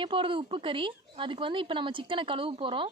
செய்ய போகிறது உப்பு கறி. அதுக்கு வந்து இப்போ நம்ம சிக்கனை கழுவ போகிறோம்.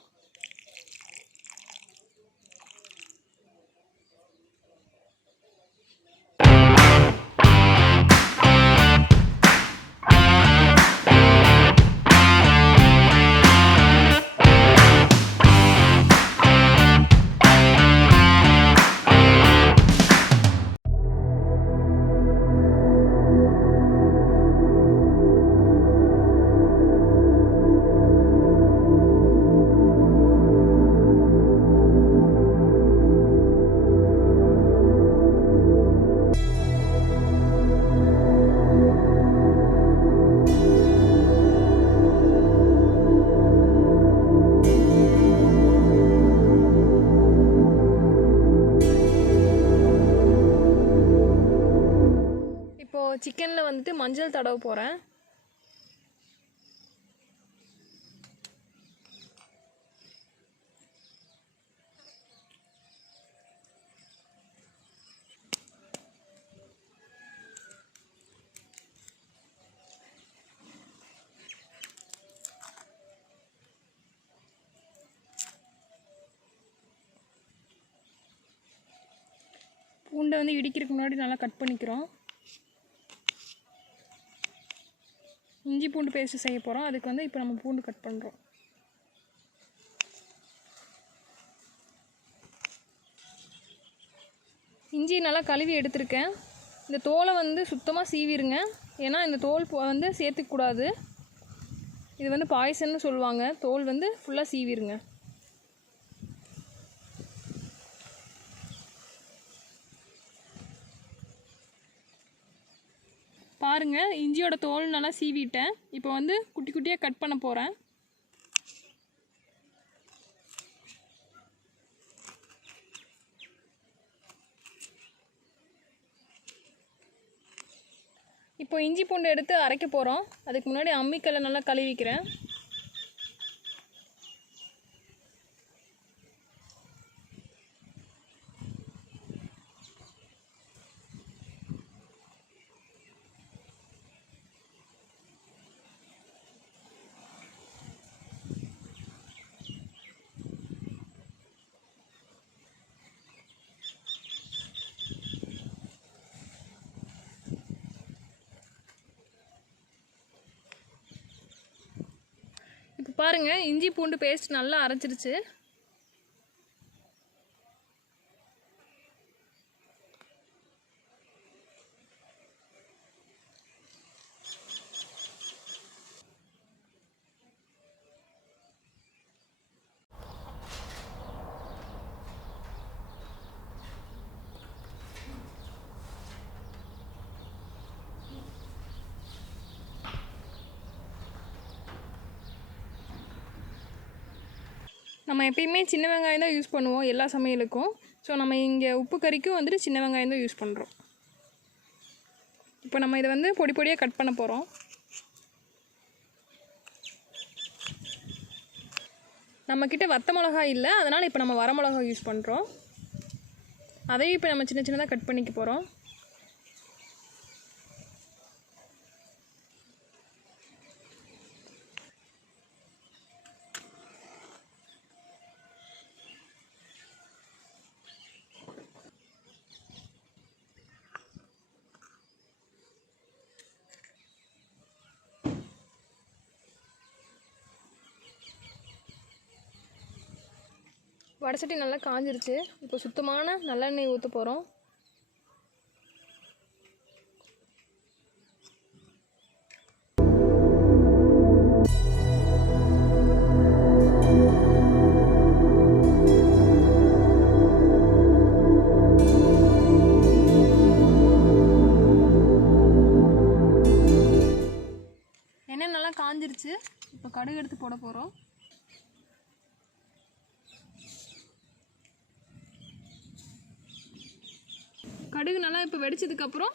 இப்போது சிக்கனில் வந்துட்டு மஞ்சள் தடவ போகிறேன். பூண்டை வந்து இடிக்கிறதுக்கு முன்னாடி நல்லா கட் பண்ணிக்கிறோம். இஞ்சி பூண்டு பேஸ்ட்டு செய்ய போகிறோம். அதுக்கு வந்து இப்போ நம்ம பூண்டு கட் பண்ணுறோம். இஞ்சி நல்லா கழுவி எடுத்துருக்கேன். இந்த தோலை வந்து சுத்தமாக சீவிடுங்க. ஏன்னா இந்த தோல் வந்து சேர்த்துக்கூடாது. இது வந்து பாய்சன்னு சொல்லுவாங்க. தோல் வந்து ஃபுல்லாக சீவிடுங்க. பாருங்கள், இஞ்சியோட தோல் நல்லா சீவிட்டேன். இப்போ வந்து குட்டி குட்டியாக கட் பண்ண போகிறேன். இப்போ இஞ்சி பூண்டு எடுத்து அரைக்க போகிறோம். அதுக்கு முன்னாடி அம்மிக்கல்லை நல்லா கழுவிக்கிறேன். இப்போ பாருங்கள், இஞ்சி பூண்டு பேஸ்ட் நல்லா அரைச்சிருச்சு. நம்ம எப்பயுமே சின்ன வெங்காயம் தான் யூஸ் பண்ணுவோம் எல்லா சமையலுக்கும். ஸோ நம்ம இங்கே உப்பு கறிக்கும் வந்துட்டு சின்ன வெங்காயம் தான் யூஸ் பண்ணுறோம். இப்போ நம்ம இதை வந்து பொடி பொடியாக கட் பண்ண போகிறோம். நம்மக்கிட்ட வத்த மிளகா இல்லை, அதனால் இப்போ நம்ம வர மிளகா யூஸ் பண்ணுறோம். அதையும் இப்போ நம்ம சின்ன சின்னதாக கட் பண்ணிக்க போகிறோம். வடசட்டி நல்லா காஞ்சிருச்சு. இப்போ சுத்தமான நல்லெண்ணெய் ஊற்ற போகிறோம். எண்ணெய் நல்லா காஞ்சிருச்சு. இப்போ கடுகு எடுத்து போட போகிறோம். கடுகு நல்லா இப்போ வெடிச்சதுக்கப்புறம்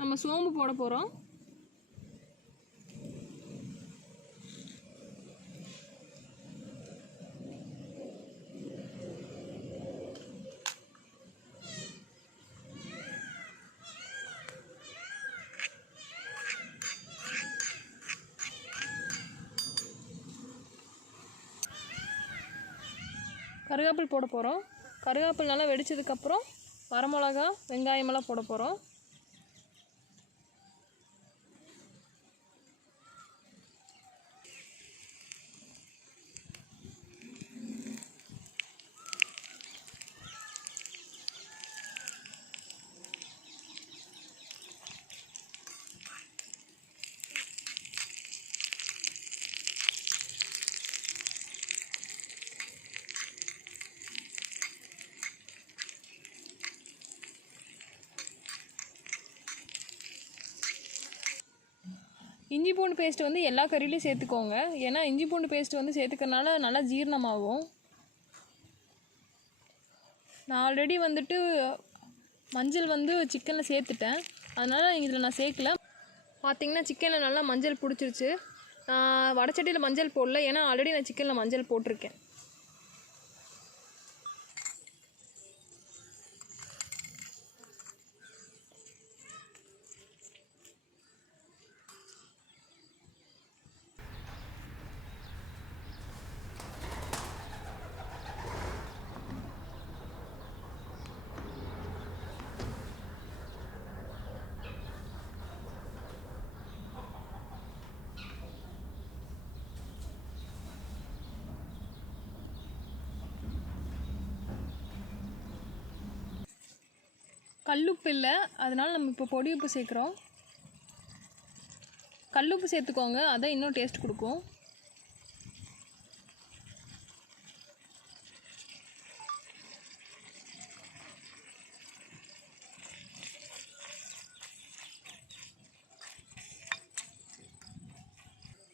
நம்ம சோம்பு போட போகிறோம். கருவேப்பில் போட போகிறோம். கருவேப்பில் நல்லா வெடிச்சதுக்கப்புறம் வரமிளகா வெங்காயமெல்லாம் போட போகிறோம். இஞ்சி பூண்டு பேஸ்ட் வந்து எல்லா கறியிலையும் சேர்த்துக்கோங்க. ஏன்னா இஞ்சி பூண்டு பேஸ்ட் வந்து சேர்த்துக்கறனால நல்லா ஜீரணமாகும். நான் ஆல்ரெடி வந்துட்டு மஞ்சள் வந்து சிக்கனில் சேர்த்துட்டேன், அதனால் இதில் நான் சேர்க்கல. பார்த்திங்கன்னா சிக்கனில் நல்லா மஞ்சள் பிடிச்சிருச்சு. வடச்சட்டியில் மஞ்சள் போடல, ஏன்னா ஆல்ரெடி நான் சிக்கனில் மஞ்சள் போட்டிருக்கேன். கல்லுப்பு இல்லை, அதனால் நம்ம இப்போ பொடி உப்பு சேர்க்குறோம். கல்லுப்பு சேர்த்துக்கோங்க, அதான் இன்னும் டேஸ்ட் கொடுக்கும்.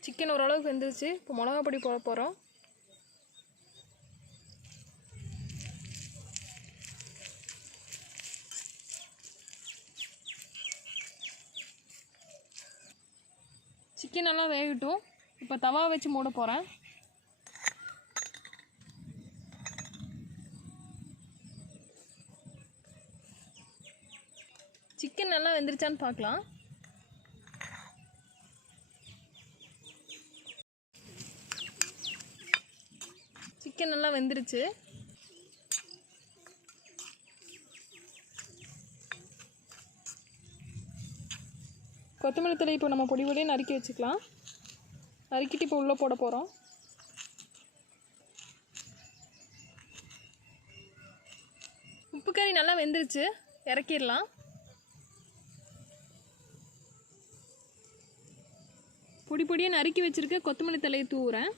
சிக்கன் ஓரளவுக்கு வெந்துருச்சு. இப்போ மிளகா பொடி போட போகிறோம். சிக்கன் நல்லா வேகட்டும். இப்போ தவா வச்சு மூட போகிறேன். சிக்கன் நல்லா வெந்துருச்சான்னு பார்க்கலாம். சிக்கன் நல்லா வெந்துருச்சு. கொத்தமல்லி தழை இப்போ நம்ம பொடி பொடியே நறுக்கி வச்சுக்கலாம். நறுக்கிட்டு இப்போ உள்ளே போட போகிறோம். உப்பு கறி நல்லா வெந்துருச்சு, இறக்கிடலாம். பொடி பொடியே நறுக்கி வச்சுருக்க கொத்தமல்லி தழையை தூவுறேன்.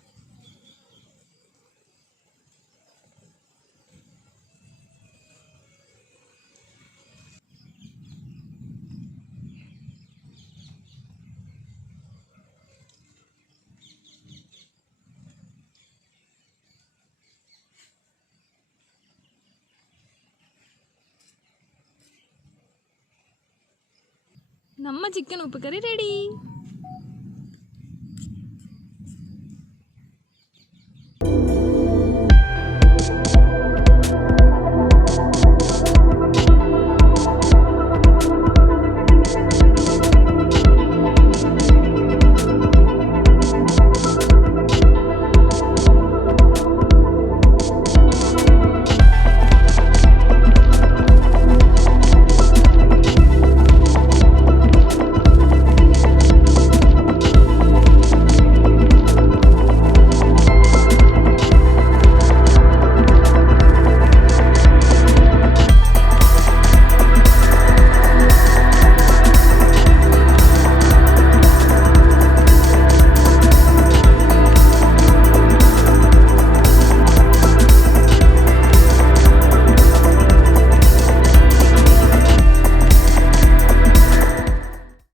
நம்ம சிக்கன் உப்பு கறி ரெடி.